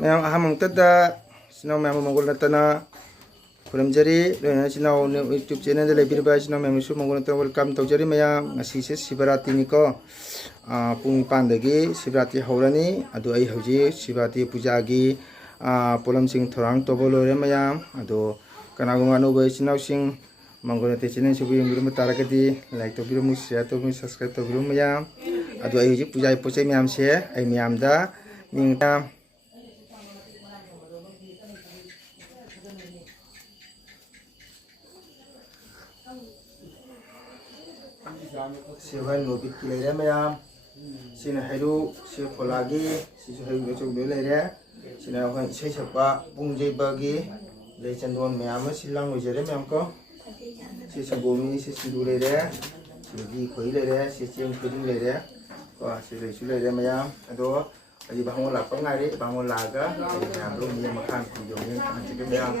Ma'am अहमतदा सिनाव ma'am मंगल नतना खुरमजरी लोना सिनाव YouTube channel लेबिरबा सिनाव ma'am सु मंगल नतना welcome तौजरी ma'am ngasi Shivratri निको पुंग पांदगी शिवरात्रि हौरनी अदु आई हौजी शिवरात्रि पूजागी पोलम सिंह थोरांग तोबोलोरे मैम अदु कनागुमा नुबे सिनाव सिंह मंगल नते चैनल सु बिरम तारगदी लाइक तोबिरम शेयर तोबिरम सब्सक्राइब तोबिरम मैम अदु आई हौजी पूजा पोचे मैम से आई मैम दा मिंगा सिवाय नोबिक की लेरे मैम सिन हेरु सि फोलागी सिसु हेरु बेचो बे लेरे सिना होय इसे छपा बुंजे बागी ले चंदोन मैम सिलांग लुजरे मैम को सि सबोमी सि सिदु लेरे सिदी खोई लेरे सि चेंग खोदिं लेरे को सि लेसु लेरे मैम अदो अजी बांगो लापा ngari बांगो लागा मैम रो मी मखान खुजो नि अंजके मैम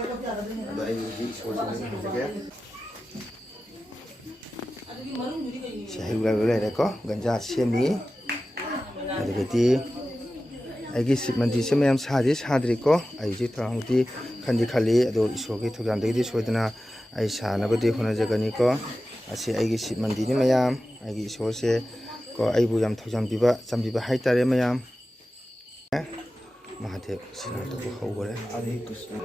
अदो आई जी sooji अंजके Sehingga boleh reko ganja semi ada beti agi sipmandi semayam sadri ko ai ji thangti khandi khali ado isogi thogan degi soidana ai sana bodi hona jagani ko asi agi sipmandi ni mayam agi iso se ko ai bu yam thojam biba chambiba haitare mayam Mahadev sina to hogore Hare Krishna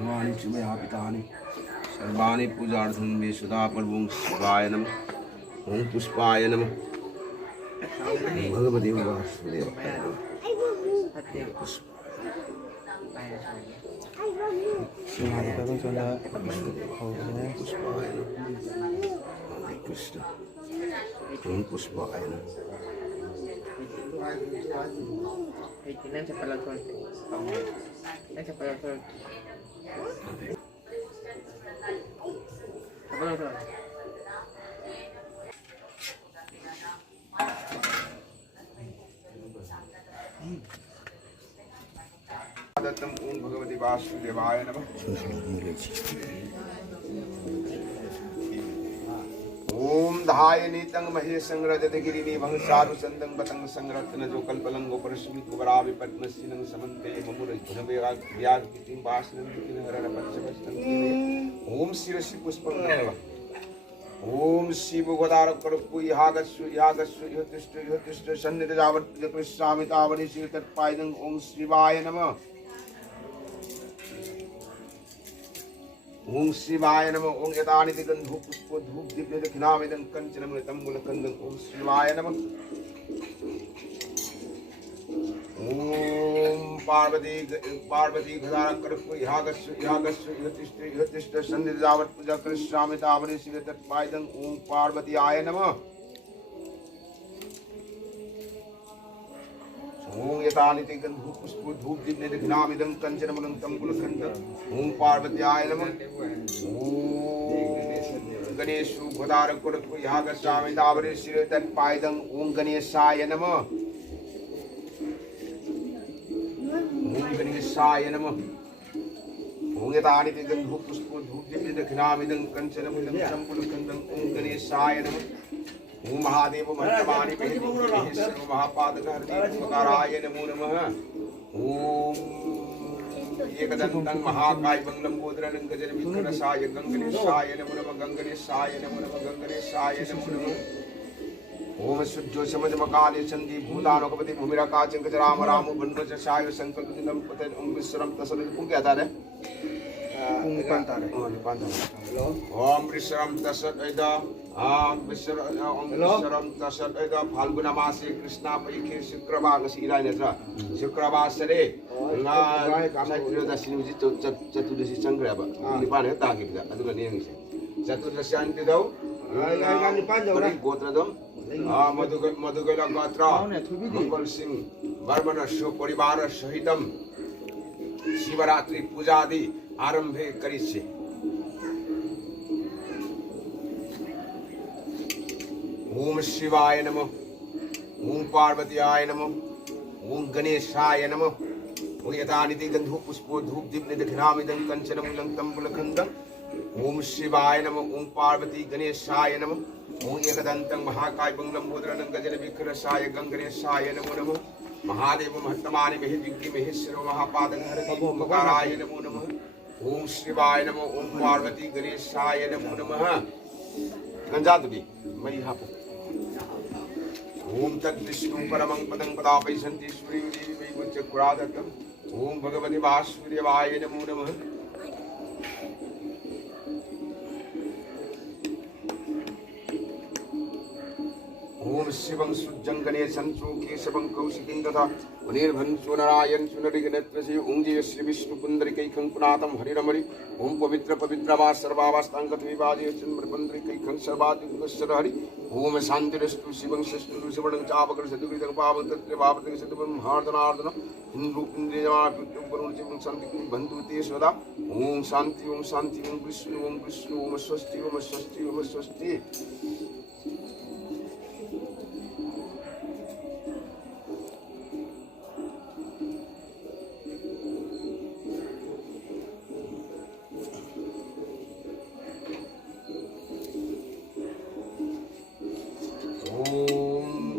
Bhavani चुमयापितानि सर्वाणि पूजार्थं मे सदा प्रभुं शिवाय नमः ओम पुष्पाय नमः भगवते वासुदेवाय कृष्ण ओम पुष्पाय नमः दत्तम ओम भगवते वासुदेवाय नमः ओम धायनी तंग महेश संग्रजत गिरिनी भंग सारु संदंग बतंग संग्रतन जो कल्पलंगो परस्मी कुबरा विपद्मसिनं समन्ते ममुर धनवेगा व्याग कितिं वासनं किन हरण पक्षवस्तन ओम शिरसि पुष्पं नमः ओम शिव गोदार करपु यागस्सु यतिष्ठ सन्निध जावत कृष्णामि तावनि शिव तत्पायनं ओम शिवाय नमः ओम शिवाय नमः ओम यदानि दिगंधु पुष्प धूप दीप दक्षिणामिदं कंचनमृतं मूलकंदं ओम शिवाय नमः ओम पार्वती गदार करपु यागस्सु यतिष्ठ सन्निध जावत कृष्णामि तावनि शिव तत्पायनं ओम पार्वतीयाय नमः ओम यतानि गंधु पुष्प धूप दीप दक्षिणामिदं कंचनमलं तंबुलखंडं ओम पार्वतीयाय नमः ओम गणेशु गोदार कुरपु यागस्वामि दावरे शिर तत्पायदं ओम गणेशाय नमः ओम गणेशाय नमः ओम यतानि गंधु पुष्प धूप दीप दक्षिणामिदं कंचनमलं तंबुलखंडं ओम गणेशाय नमः ओम महादेव मंत्रवाणी महापादक हरदीपकाराय नमो नमः ओम एकदन्तं महाकाय बंगलंबोदरं गजन विक्रमसाय गंगणेशाय नमो नमः गंगणेशाय नमो नमः गंगणेशाय नमो नमः ओम सुज्जो समजमकाले चंदी भूतानोपति भूमिराकाचंक राम राम बनवचसाय संकल्पितं पते ओम विश्वरम तसल पुं क्या था रे निपान तारे ओम विश्वरम तसल ऐदा ओम विश्वरम तसल ऐदा फाल्गुन मासे कृष्णा पयखे शुक्रवार गसिराय नेत्र शुक्रवार सरे nga चतुर्दशी चतुर्दशी संग्रह निपान है ताकि बिदा अदुगा नेंगिसे चतुर्दशी अंति दौ गोत्र दौ मधुगैल गोत्र मंगल सिंह वर्मन परिवार सहितम शिवरात्रि पूजादि आरंभे करिष्ये ओम शिवाय नमः ओम पार्वतीयाय नमः ओम गणेशाय नमः ओम यदानिति गंधो पुष्पो धूप दीप निदघनामिदं कंचन मूलं तंबुलखंडं ओम शिवाय नमः ओम पार्वती गणेशाय नमः ओम एकदन्तं महाकाय बंगलंबोदरं गजन विक्रमसाय गंगणेशाय नमो नमः महादेव महत्तमानि महि विघ्नि महेश्वरो महापादहरति ओमकाराय नमो नमः ओम शिवाय नमः ओम पार्वती गणेशाय नमो नमः गंजादुदी मई हापो ओम तत् विष्णु परमं पदं पदापै सन्ति सूर्यो देवी वै गुच्चकुरादत्तम् ओम भगवते वासुदेवाय नमो नमः ओम शिवं सुज्जं गणेशं केशवं कौशिकीं तथा मुनिर्भंसो नारायण सुनरिगणत्रसे ओम जय श्री विष्णु पुंडरीकैकं पुनातं हरिरमरि ओम पवित्र पवित्रमा सर्वावस्थांगतविवाजे चंद्रपुंडरीकैकं सर्वादिगुस्सर हरि ओम शांतिरस्तु शिवं सस्तु शिवं चापकर सदुकृतं पावं तत्र पावतं सदुपं हार्दनार्दन इंद्रुपिंद्रियमाप्युक्तं वरुण शिवं शांति बंधु ते सदा ओम शांति ओम विष्णु ओम स्वस्ति ओम स्वस्ति ओम स्वस्ति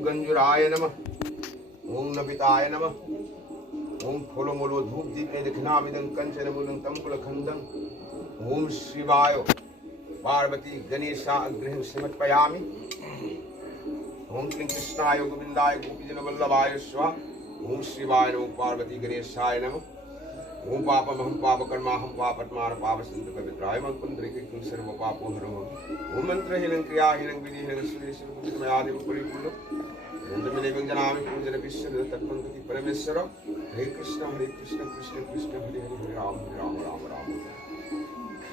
गंजुराय नमः ओम नबिताय नमः ओम फलो मोलो धूप दीप दक्षिणामिदं कंचन मूलं तंबुलखंडं ओम शिवाय पार्वती गणेशा गृह समर्पयामि ओम कृष्णाय गोविंदाय गोपीजन वल्लभाय स्वाहा ओम शिवाय नमः पार्वती गणेशाय नमः ओम पापमहं पापकर्माहं पापत्मार पापसंत पवित्राय मं पुंडरीकं सर्व पापो हरो ओम मंत्रहीनं क्रियाहीनं विधिहीनं सुरेश्वर परिपूर्ण नंदमिने व्यंजनामि पूजन विश्व तत्वंति परमेश्वर हरे कृष्ण कृष्ण कृष्ण हरे हरे राम राम राम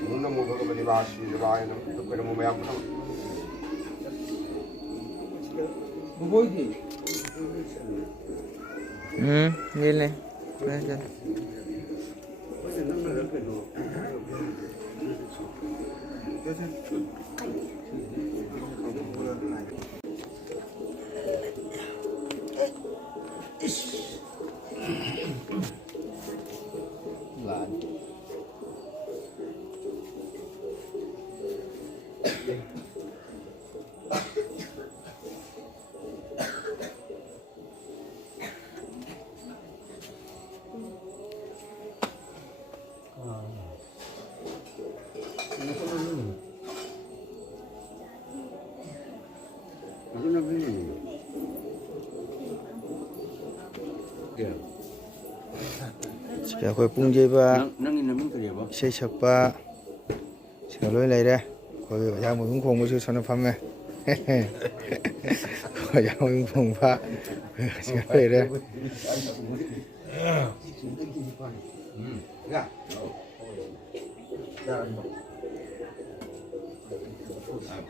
ओम नमो भगवते वासुदेवाय नमः नमो मया ये ले ꯑꯩꯈꯣꯏ ꯄꯨꯡ ꯌꯩꯕ ꯏꯁꯩ ꯁꯛꯄ ꯁꯤꯅ ꯂꯣꯏ ꯂꯩꯔꯦ ꯑꯩꯈꯣꯏ ꯑꯣꯖꯥ ꯃꯣꯏꯕꯨꯡ ꯈꯣꯡꯕꯁꯨ ꯁꯣꯝꯗ ꯐꯝꯃꯦ ꯑꯣꯖꯥ ꯃꯣꯏꯕꯨꯡ ꯈꯣꯡꯕ ꯁꯤꯅ ꯂꯩꯔꯦ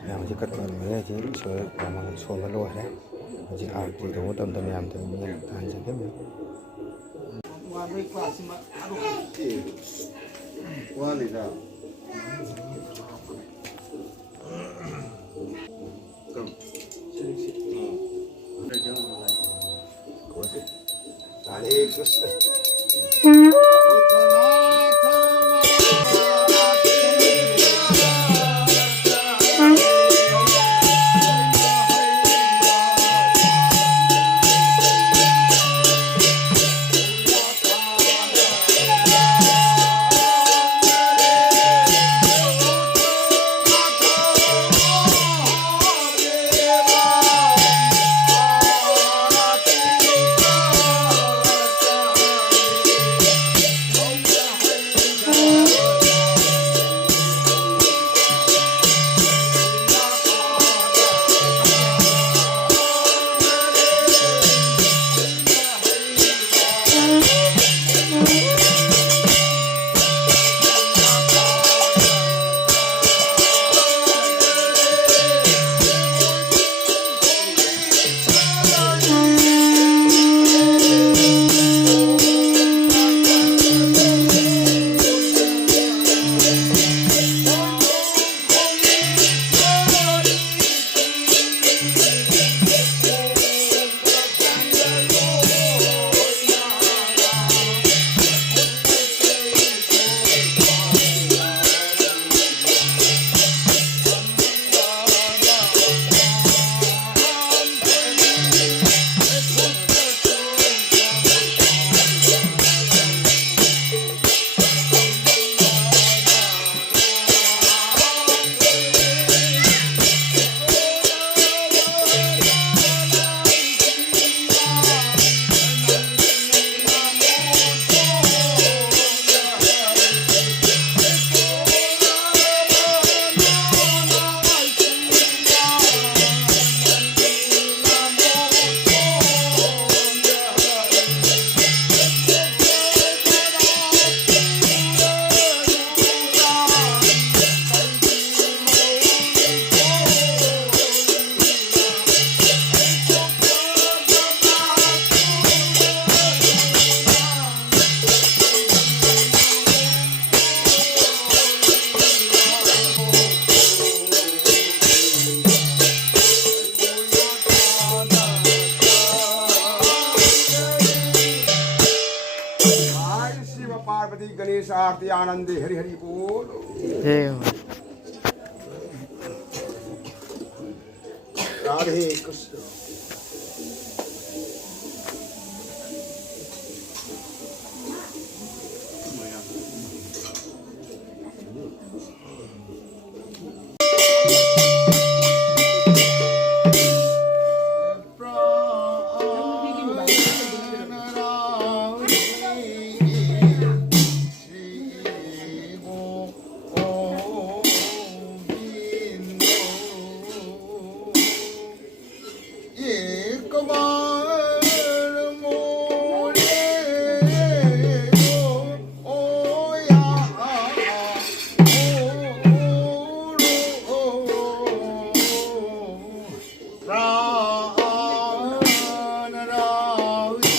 ꯃꯌꯥꯝꯁꯦ ꯀꯠꯄ ꯂꯣꯏꯔꯦ ꯍꯧꯖꯤꯛ ꯁꯣꯟꯕ ꯂꯣꯏꯔꯦ ꯍꯧꯖꯤꯛ ꯑꯥꯔꯇꯤ ꯇꯧꯕ ꯃꯇꯝꯗ ꯃꯌꯥꯝꯗ ꯃꯤ ꯇꯥꯟꯖꯒꯦ Wanita. Hare Krishna. परमार्थी आनंदे हरि हरि बोल जय हो राधे कृष्ण एक बार मोरे तो या प्राण Radhe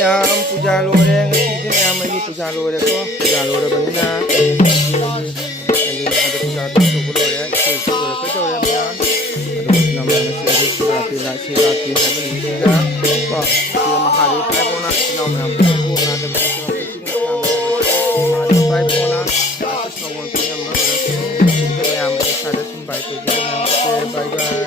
Maya puja lore ngisi maya magi puja lore ko puja lore banina ada puja tu ko ya itu ko ko ya maya ada nama nasi sirati nasi sirati hebben ini ya ko dia mahari pai bona nama ko na ada puja pai bona atas nama punya maya maya sada sumbai ko bye bye